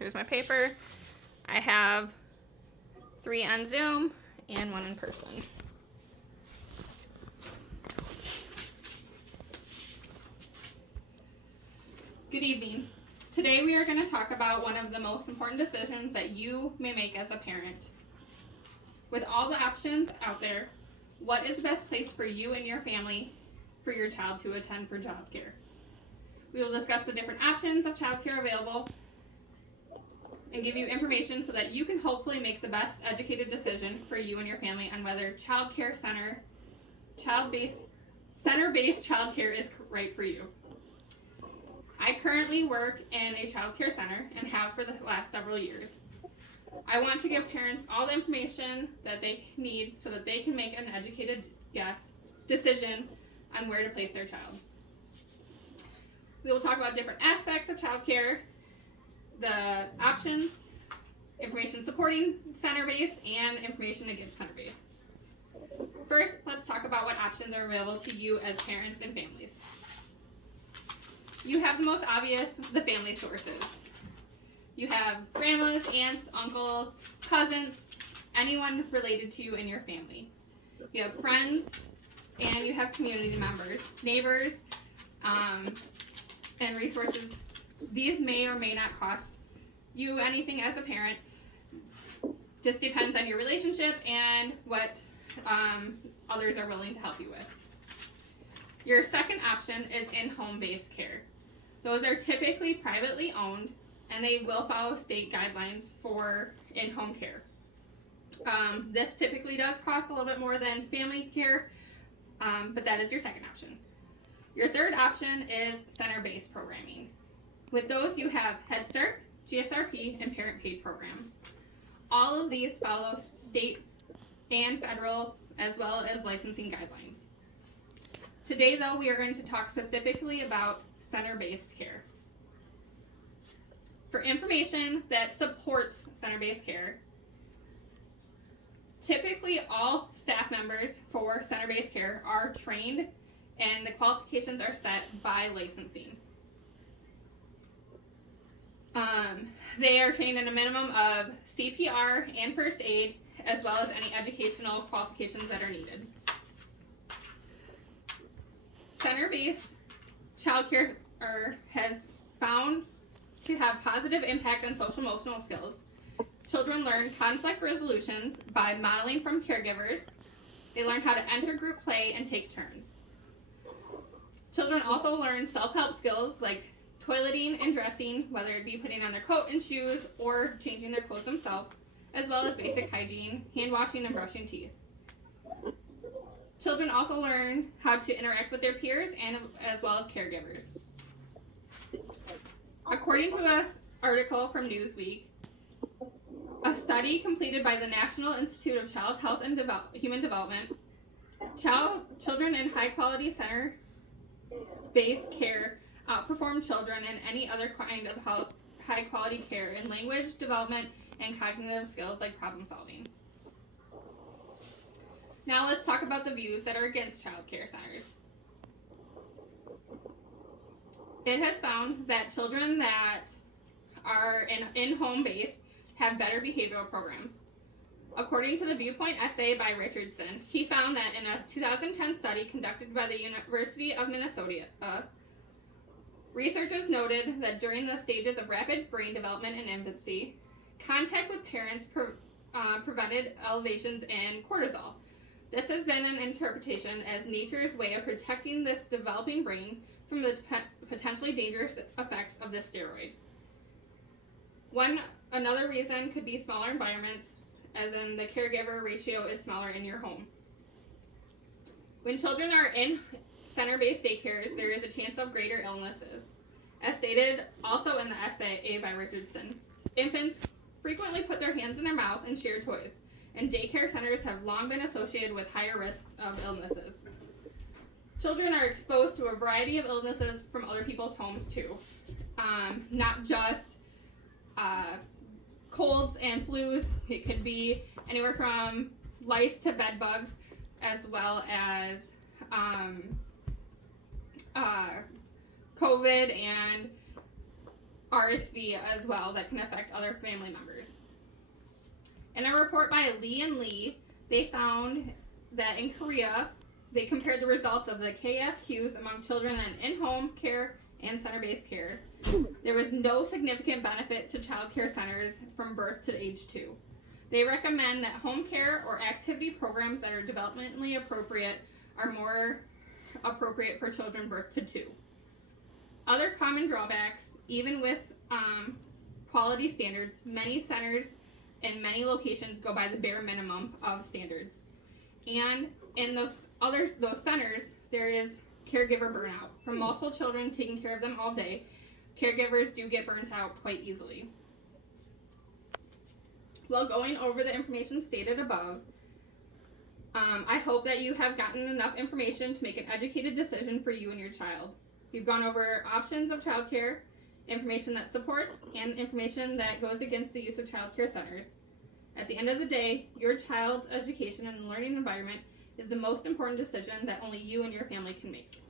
Here's my paper. I have 3 on Zoom and 1 in person. Good evening. Today we are going to talk about one of the most important decisions that you may make as a parent. With all the options out there, what is the best place for you and your family for your child to attend for childcare? We will discuss the different options of childcare available and give you information so that you can hopefully make the best educated decision for you and your family on whether center-based childcare is right for you. I currently work in a childcare center and have for the last several years. I want to give parents all the information that they need so that they can make an educated decision on where to place their child. We will talk about different aspects of childcare, the options, information supporting center-based, and information against center-based. First, let's talk about what options are available to you as parents and families. You have the most obvious, the family sources. You have grandmas, aunts, uncles, cousins, anyone related to you in your family. You have friends, and you have community members, neighbors, and resources. These may or may not cost you anything as a parent. Just depends on your relationship and what others are willing to help you with. Your second option is in-home based care. Those are typically privately owned, and they will follow state guidelines for in-home care. This typically does cost a little bit more than family care, but that is your second option. Your third option is center-based programming. With those, you have Head Start, GSRP, and parent-paid programs. All of these follow state and federal as well as licensing guidelines. Today, though, we are going to talk specifically about center-based care. For information that supports center-based care, typically all staff members for center-based care are trained, and the qualifications are set by licensing. They are trained in a minimum of CPR and first aid, as well as any educational qualifications that are needed. Center-based childcare has found to have positive impact on social emotional skills. Children learn conflict resolution by modeling from caregivers. They learn how to enter group play and take turns. Children also learn self-help skills like toileting and dressing, whether it be putting on their coat and shoes or changing their clothes themselves, as well as basic hygiene, hand washing, and brushing teeth. Children also learn how to interact with their peers and as well as caregivers. According to an article from Newsweek, a study completed by the National Institute of Child Health and Human Development, children in high-quality center-based care outperform children in any other kind of high-quality care in language development and cognitive skills like problem solving. Now let's talk about the views that are against child care centers. It has found that children that are in-home based have better behavioral programs. According to the Viewpoint essay by Richardson, he found that in a 2010 study conducted by the University of Minnesota, researchers noted that during the stages of rapid brain development in infancy, contact with parents prevented elevations in cortisol. This has been an interpretation as nature's way of protecting this developing brain from the potentially dangerous effects of this steroid. Another reason could be smaller environments, as in the caregiver ratio is smaller in your home. When children are in center-based daycares, there is a chance of greater illnesses. As stated also in the essay by Richardson, infants frequently put their hands in their mouth and share toys, and daycare centers have long been associated with higher risks of illnesses. Children are exposed to a variety of illnesses from other people's homes too, not just colds and flus. It could be anywhere from lice to bed bugs, as well as COVID and RSV as well that can affect other family members. In a report by Lee and Lee, they found that in Korea, they compared the results of the KSQs among children in in-home care and center-based care. There was no significant benefit to child care centers from birth to age 2. They recommend that home care or activity programs that are developmentally appropriate are more appropriate for children birth to 2. Other common drawbacks, even with quality standards, many centers in many locations go by the bare minimum of standards. And in those centers, there is caregiver burnout. From multiple children taking care of them all day, caregivers do get burnt out quite easily. While going over the information stated above, I hope that you have gotten enough information to make an educated decision for you and your child. We've gone over options of childcare, information that supports, and information that goes against the use of childcare centers. At the end of the day, your child's education and learning environment is the most important decision that only you and your family can make.